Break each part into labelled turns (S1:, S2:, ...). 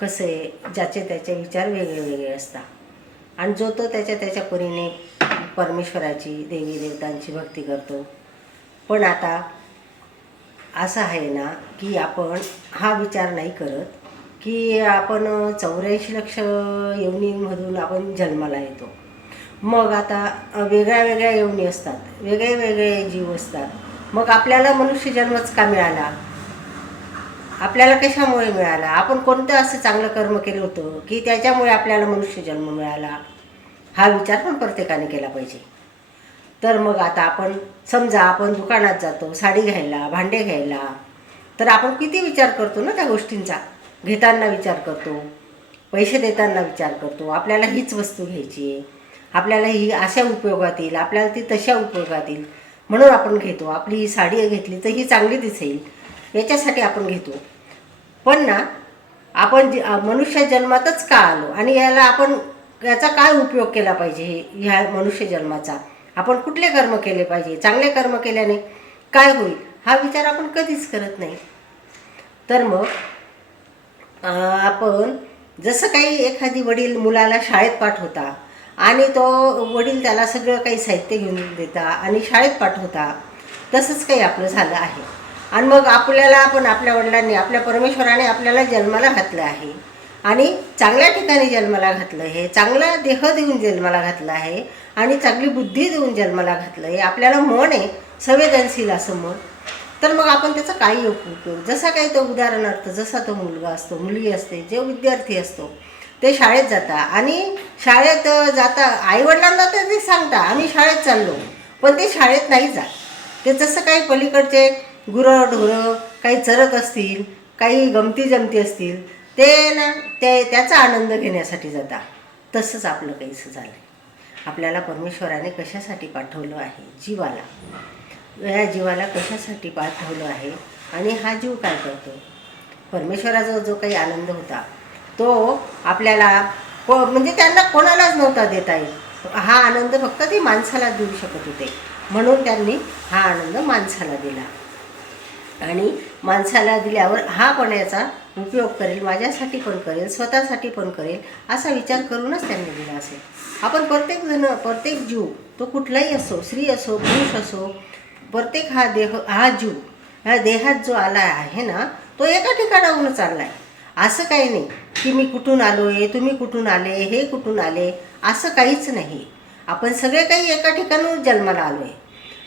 S1: कसं आहे ज्याचे त्याचे विचार वेगळे वेगळे असतात. आणि जो तो त्याच्या त्याच्या परीने परमेश्वराची देवी देवतांची भक्ती करतो. पण आता असं आहे ना की आपण हा विचार नाही करत की आपण चौऱ्याऐंशी लक्ष येवणीमधून आपण जन्माला येतो. मग आता वेगळ्या वेगळ्या येवणी असतात वेगळे वेगळे जीव असतात. मग आपल्याला मनुष्य जन्मच का मिळाला? आपल्याला कशामुळे मिळाला? आपण कोणतं असं चांगलं कर्म केलं होतं की त्याच्यामुळे आपल्याला मनुष्य जन्म मिळाला? हा विचार पण प्रत्येकाने केला पाहिजे. तर मग आता आपण समजा आपण दुकानात जातो साडी घ्यायला भांडे घ्यायला तर आपण किती विचार करतो ना त्या गोष्टींचा? घेताना विचार करतो पैसे देताना विचार करतो आपल्याला हीच वस्तू घ्यायची आहे आपल्याला ही अशा उपयोगात येईल आपल्याला ती तशा उपयोगात येईल म्हणून आपण घेतो. आपली ही साडी घेतली तर ही चांगली दिसेल याच्यासाठी आपण घेतो. पण ना आपण ज मनुष्य जन्मातच का आलो? आणि याला आपण याचा काय उपयोग केला पाहिजे हे- ह्या मनुष्य जन्माचा? आपण कुठले कर्म केले पाहिजे? चांगले कर्म केल्याने काय होईल? हा विचार आपण कधीच करत नाही. तर मग आपण जसं काही एखादी वडील मुलाला शाळेत पाठवता आणि तो वडील त्याला सगळं काही साहित्य घेऊन देता आणि शाळेत पाठवता तसंच काही आपलं झालं आहे. आणि मग आपल्याला पण आपल्या वडिलांनी आपल्या परमेश्वराने आपल्याला जन्माला घातलं आहे. आणि चांगल्या ठिकाणी जन्माला घातलं आहे. चांगला देह देऊन जन्माला घातला आहे. आणि चांगली बुद्धी देऊन जन्माला घातलं आहे. आपल्याला मन आहे संवेदनशील असं मन. तर मग आपण त्याचा काही उपयोग जसा काही तो उदाहरणार्थ जसा तो मुलगा असतो मुलगी असते जे विद्यार्थी असतो ते शाळेत जाता. आणि शाळेत जाता आईवडिलांना तर ते सांगता आम्ही शाळेत चाललो. पण ते शाळेत नाही जात. ते जसं काही पलीकडचे गुरं ढोरं काही चरत असतील काही गमती जमती असतील ते ना ते त्याचा आनंद घेण्यासाठी जाता तसंच आपलं काहीसं झालं आपल्याला परमेश्वराने कशासाठी पाठवलं आहे? जीवाला. या जीवाला कशासाठी पाठवलं आहे? आणि हा जीव काय करतो? परमेश्वराचा जो काही आनंद होता तो आपल्याला को म्हणजे त्यांना कोणालाच नव्हता देता येईल हा आनंद फक्त ते माणसाला देऊ शकत होते. म्हणून त्यांनी हा आनंद माणसाला दिला. आणि माणसाला दिल्यावर हा पण याचा उपयोग करेल माझ्यासाठी पण करेल स्वतःसाठी पण करेल असा विचार करूनच त्यांनी दिला असेल. आपण प्रत्येक जण प्रत्येक जीव तो कुठलाही असो स्त्री असो पुरुष असो प्रत्येक हा देह हा जीव ह्या देहात जो आला आहे ना तो एका ठिकाणाहून चालला आहे असं काही नाही की मी कुठून आलो आहे तुम्ही कुठून आले हे कुठून आले असं काहीच नाही. आपण सगळे काही एका ठिकाणून जन्माला आलो आहे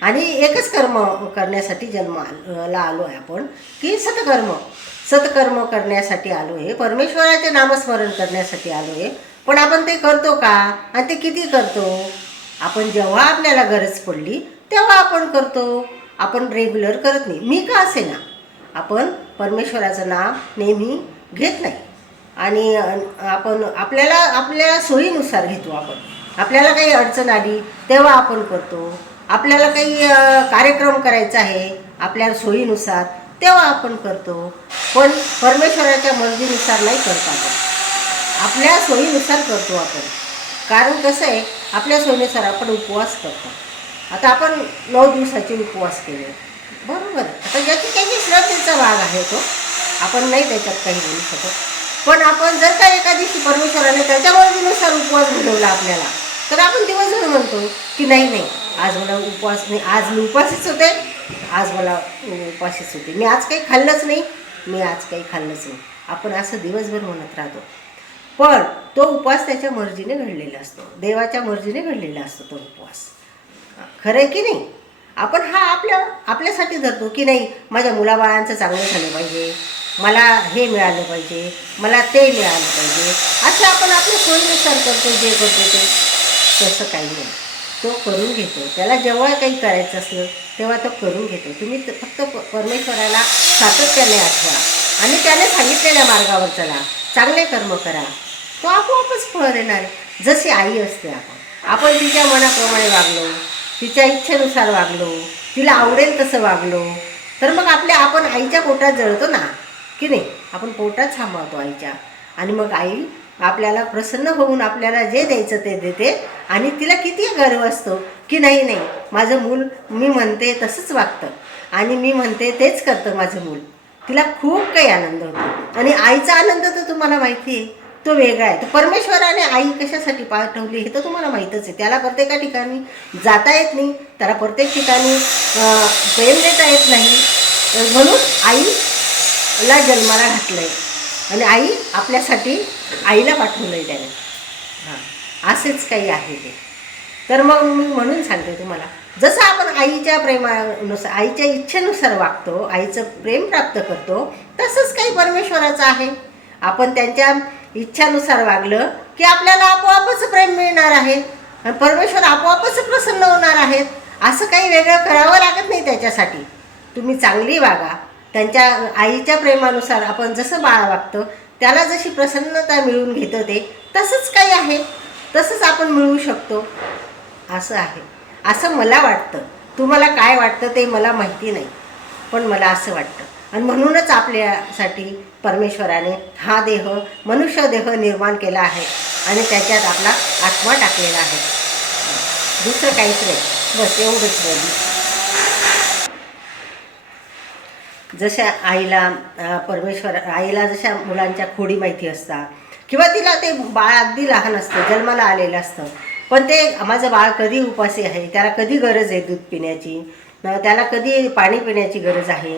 S1: आणि एकच कर्म करण्यासाठी जन्माला आलो आहे आपण की सतकर्म. सतकर्म करण्यासाठी आलो आहे परमेश्वराचे नामस्मरण करण्यासाठी आलो आहे पण आपण ते करतो का? आणि ते किती करतो? आपण जेव्हा आपल्याला गरज पडली तेव्हा आपण करतो. आपण रेग्युलर करत नाही. मी का असे ना? आपण परमेश्वराचं नाव नेहमी घेत नाही. आणि आपण आपल्याला आपल्या सोयीनुसार घेतो आपण. आपल्याला काही अडचण आली तेव्हा आपण करतो. आपल्याला काही कार्यक्रम करायचा आहे आपल्या सोयीनुसार तेव्हा आपण करतो. पण परमेश्वराच्या मर्जीनुसार नाही करत आपण. आपल्या सोयीनुसार करतो आपण. कारण कसं आहे आपल्या सोयीनुसार आपण उपवास करतो. आता आपण नऊ दिवसाचे उपवास केले. बरोबर. आता ज्याची त्याची श्रद्धेचा भाग आहे तो. आपण नाही त्याच्यात काही बोलू शकत. पण आपण जर का एका दिवशी परमेश्वराने त्याच्या मर्जीनुसार उपवास घडवला आपल्याला तर आपण दिवसभर म्हणतो की नाही नाही. आज मला उपवास नाही आज मी उपाशीच होते. आज मला उपाशीच होते. मी आज काही खाल्लंच नाही मी आज काही खाल्लंच नाही. आपण असं दिवसभर म्हणत राहतो. पण तो उपवास त्याच्या मर्जीने घडलेला असतो. देवाच्या मर्जीने घडलेला असतो तो उपवास. खरं आहे की नाही? आपण हा आपल्या आपल्यासाठी धरतो की नाही माझ्या मुलाबाळांचं चांगलं झालं पाहिजे मला हे मिळालं पाहिजे मला ते मिळालं पाहिजे असं आपण आपल्या सोयीनुसार करतो जे करतो ते. तसं काही नाही. तो करून घेतो. त्याला जेव्हा काही करायचं असलं तेव्हा तो करून घेतो. तुम्ही फक्त परमेश्वराला सातत्याने आठवा. आणि त्याने सांगितलेल्या मार्गावर चला. चांगले कर्म करा. तो आपोआपच फळ देणार. जशी आई असते आपण. आपण तिच्या मनाप्रमाणे वागलो. तिच्या इच्छेनुसार वागलो. तिला आवडेल तसं वागलो. तर मग आपल्या आपण आईच्या पोटात जळतो ना? की नाही? आपण पोटात सांभाळतो आईच्या. आणि मग आई आपल्याला प्रसन्न होऊन आपल्याला जे द्यायचं ते देते आणि तिला किती गर्व असतो की नाही नाही माझं मूल मी म्हणते तसंच वागतं आणि मी म्हणते तेच करतं माझं मूल. तिला खूप काही आनंद होतो. आणि आईचा आनंद तर तुम्हाला माहिती आहे तो वेगळा आहे. तर परमेश्वराने आई कशासाठी पाठवली हे तर तुम्हाला माहीतच आहे. त्याला प्रत्येका ठिकाणी जाता येत नाही त्याला प्रत्येक ठिकाणी प्रेम देता येत नाही. म्हणून आईला जन्माला घातलं आहे आणि आई आपल्यासाठी आईला पाठवलं आहे त्याने. हां असेच काही आहे ते. तर मग मी म्हणून सांगते तुम्हाला जसं आपण आईच्या प्रेमानुसार आईच्या इच्छेनुसार वागतो आईचं प्रेम प्राप्त करतो तसंच काही परमेश्वराचं आहे. आपण त्यांच्या इच्छानुसार वागलं की आपल्याला आपोआपच प्रेम मिळणार आहे. आणि परमेश्वर आपोआपच प्रसन्न होणार आहेत असं काही वेगळं करावं लागत नाही त्याच्यासाठी. तुम्ही चांगली वागा. त्यांच्या आईच्या प्रेमानुसार आपण जसं बाळ वागतं त्याला जशी प्रसन्नता मिळून घेतं ते तसंच काही आहे. तसंच आपण मिळवू शकतो. असं आहे. असं मला वाटतं. तुम्हाला काय वाटतं ते मला माहिती नाही पण मला असं वाटतं. आणि म्हणूनच आपल्यासाठी परमेश्वराने हा देह मनुष्य देह निर्माण केला आहे आणि त्याच्यात आपला आत्मा टाकलेला आहे. दुसरं काहीच नाही. बस एवढंच बोलू जशा आईला परमेश्वर आईला जशा मुलांच्या खोडी माहिती असतात किंवा तिला ते बाळ अगदी लहान असतं जन्माला आलेलं असतं पण ते माझं बाळ कधी उपासी आहे त्याला कधी गरज आहे दूध पिण्याची? त्याला कधी पाणी पिण्याची गरज आहे?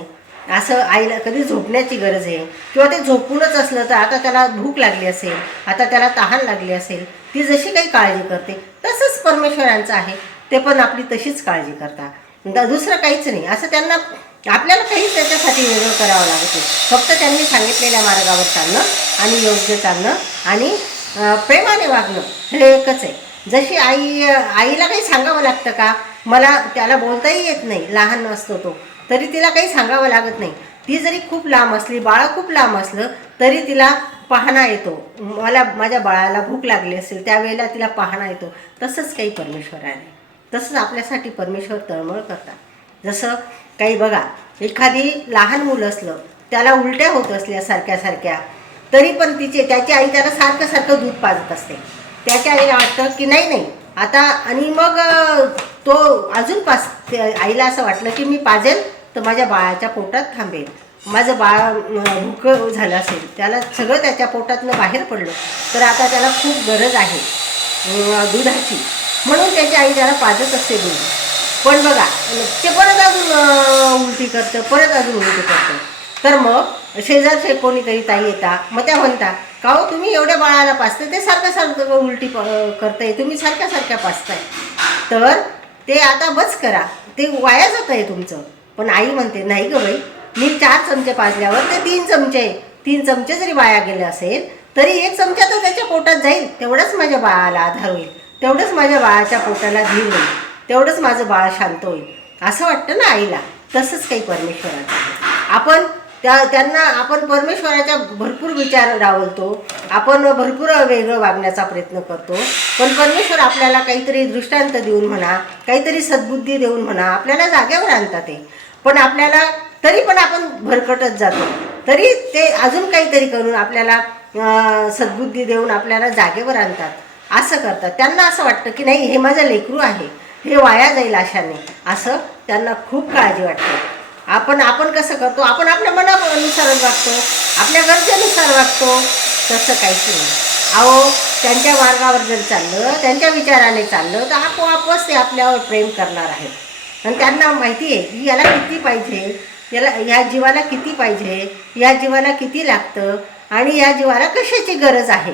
S1: असं आईला कधी झोपण्याची गरज आहे? किंवा ते झोपूनच असलं तर आता त्याला भूक लागली असेल आता त्याला तहान लागली असेल ती जशी काही काळजी करते तसंच परमेश्वरांचं आहे ते पण आपली तशीच काळजी करतात. दुसरं काहीच नाही. असं त्यांना आपल्याला काहीच त्याच्यासाठी वेगळं करावं लागत नाही. फक्त त्यांनी सांगितलेल्या मार्गावर चालणं आणि योग्य चालणं आणि प्रेमाने वागणं हे एकच आहे. जशी आई आईला काही सांगावं लागतं का? मला त्याला बोलताही येत नाही लहान असतो तो. तरी तिला काही सांगावं लागत नाही. ती जरी खूप लांब असली बाळ खूप लांब असलं तरी तिला पाहणा येतो. मला माझ्या बाळाला भूक लागली असेल त्यावेळेला तिला पाहणा येतो. तसंच काही परमेश्वर आहे तसंच आपल्यासाठी परमेश्वर तळमळ करतात. जसं काही बघा एखादी लहान मुलं असलं त्याला उलट्या होत असल्या सारख्या सारख्या तरी पण तिचे त्याची आई त्याला सारखं सारखं दूध पाजत असते. त्याच्या आईला वाटतं की नाही नाही आता आणि मग तो अजून पास आईला असं वाटलं की मी पाजेल तर माझ्या बाळाच्या पोटात थांबेल. माझं बाळ भूक झालं असेल त्याला सगळं त्याच्या पोटातनं बाहेर पडलं तर आता त्याला खूप गरज आहे दुधाची. म्हणून त्याची आई त्याला पाजत असते दूध. पण बघा ते परत अजून उलटी करतं परत अजून उलटी करतं. तर मग शेजारचे कोणीतरी ताई येता मग त्या म्हणता का हो तुम्ही एवढ्या बाळाला पाचते ते सारखं सारखं उलटी प करताय तुम्ही सारख्या सारख्या पाचताय तर ते आता बस करा ते वाया जात आहे तुमचं. पण आई म्हणते नाही गं बाई मी चार चमचे पाजल्यावर ते तीन चमचे तीन चमचे जरी वाया गेले असेल तरी एक चमचा तर त्याच्या पोटात जाईल तेवढंच माझ्या बाळाला आधार होईल तेवढंच माझ्या बाळाच्या पोटाला धीर होईल. तेवढंच माझं बाळ शांत होईल. असं वाटतं ना आईला. तसंच काही परमेश्वराचं आपण त्या त्यांना आपण परमेश्वराच्या भरपूर विचार डावलतो. आपण भरपूर वेगळं वागण्याचा प्रयत्न करतो. पण परमेश्वर आपल्याला काहीतरी दृष्टांत देऊन म्हणा काहीतरी सद्बुद्धी देऊन म्हणा आपल्याला जागेवर आणतात ते. पण आपल्याला तरी पण आपण भरकटत जातो. तरी ते अजून काहीतरी करून आपल्याला सद्बुद्धी देऊन आपल्याला जागेवर आणतात. असं करतात. त्यांना असं वाटतं की नाही हे माझं लेकरू आहे. हे वाया जाईल अशाने असं त्यांना खूप काळजी वाटते. आपण आपण कसं करतो? आपण आपल्या मनानुसार वागतो. आपल्या गरजेनुसार वागतो. तसं काहीच नाही. अहो त्यांच्या मार्गावर जर चाललं त्यांच्या विचाराने चाललं तर आपोआपच ते आपल्यावर प्रेम करणार आहेत. आणि त्यांना माहिती आहे की याला किती पाहिजे? याला ह्या जीवाला किती पाहिजे? या जीवाला किती लागतं? आणि या जीवाला कशाची गरज आहे?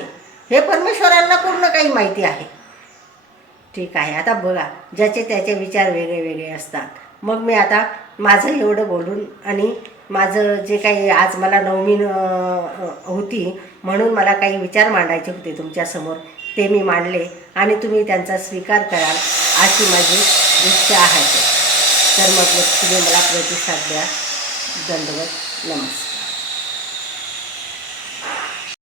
S1: हे परमेश्वरांना पूर्ण काही माहिती आहे. ठीक आहे. आता बघा ज्याचे त्याचे विचार वेगळे वेगळे असतात. मग मी आता माझं एवढं बोलून आणि माझं जे काही आज मला नवमीन होती म्हणून मला काही विचार मांडायचे होते तुमच्यासमोर ते मी मांडले आणि तुम्ही त्यांचा स्वीकार कराल अशी माझी इच्छा आहे. तर मग तुम्ही मला प्रतिसाद द्या. दंडवत नमस्कार.